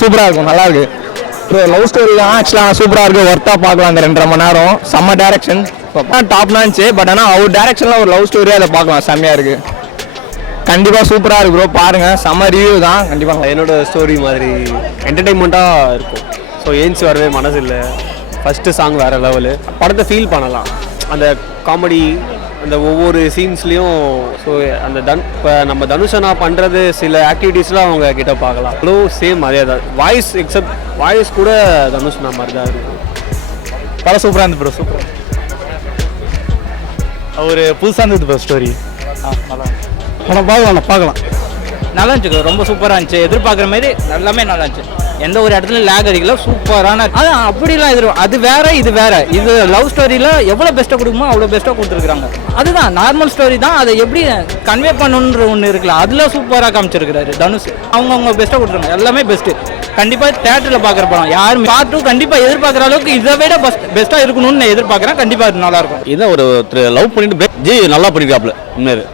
சூப்பராக இருக்கும் நல்லா இருக்கு. ப்ரோ லவ் ஸ்டோரி தான் ஆக்சுவலாக சூப்பராக இருக்குது ஒர்த்தாக பார்க்கலாம் அந்த ரெண்டரை மணி நேரம். செம்ம டேரக்ஷன் டாப்னா இருந்துச்சு பட் ஆனால் அவர் டேரக்ஷனில் ஒரு லவ் ஸ்டோரியாக அதை பார்க்கலாம். செம்மையாக இருக்குது கண்டிப்பாக சூப்பராக இருக்கு ப்ரோ பாருங்கள் செம்ம ரிவ்யூ தான். கண்டிப்பாக என்னோட ஸ்டோரி மாதிரி என்டர்டைன்மெண்ட்டாக இருக்கும். ஸோ ஏஞ்சி வரவே மனசு இல்லை ஃபஸ்ட்டு சாங் வேறு லெவலு படத்தை ஃபீல் பண்ணலாம். அந்த காமெடி அந்த ஒவ்வொரு சீன்ஸ்லேயும் ஸோ அந்த தன் இப்போ நம்ம தனுஷனா பண்ணுறது சில ஆக்டிவிட்டீஸ்லாம் அவங்க கிட்ட பார்க்கலாம். அவ்வளோ சேம் அதே தான். வாய்ஸ் எக்ஸப்ட் வாய்ஸ் கூட தனுஷ்னா மாதிரி தான் இருக்கும் படம் சூப்பராக இருந்தது ப்ரோ சூப்பர் ஒரு புதுசாக இருந்தது ப்ரோ ஸ்டோரி படம் பார்க்கலாம் பார்க்கலாம். நல்லா இருந்துச்சு. ரொம்ப சூப்பராக இருந்துச்சு. எதிர்பார்க்குற மாதிரி எல்லாமே நல்லா இருந்துச்சு. எந்த ஒரு இடத்துல லேக் அடிக்கல சூப்பரான அதான் அப்படிலாம் எதிர் அது வேற இது வேற. இது லவ் ஸ்டோரியில் எவ்வளோ பெஸ்ட்டாக கொடுக்குமோ அவ்வளோ பெஸ்ட்டாக கொடுத்துருக்காங்க அதுதான் நார்மல் ஸ்டோரி தான். அதை எப்படி கன்வே பண்ணணுன்ற ஒன்று இருக்குல்ல அதில் சூப்பராக காமிச்சிருக்கிறாரு தனுஷ். அவங்கவுங்க பெஸ்ட்டாக கொடுத்துருக்காங்க. எல்லாமே பெஸ்ட்டு கண்டிப்பாக தேட்டரில் பார்க்குற படம். யாரும் பார்ட்டும் கண்டிப்பாக எதிர்பார்க்குற அளவுக்கு இதை விட பெஸ்ட் பெஸ்ட்டாக இருக்கணும்னு நான் எதிர்பார்க்குறேன். கண்டிப்பாக அது நல்லாயிருக்கும் இதான் ஒரு லவ் பண்ணிட்டு ஜி நல்லா பண்ணியிருக்காப்ல உண்மையாவே.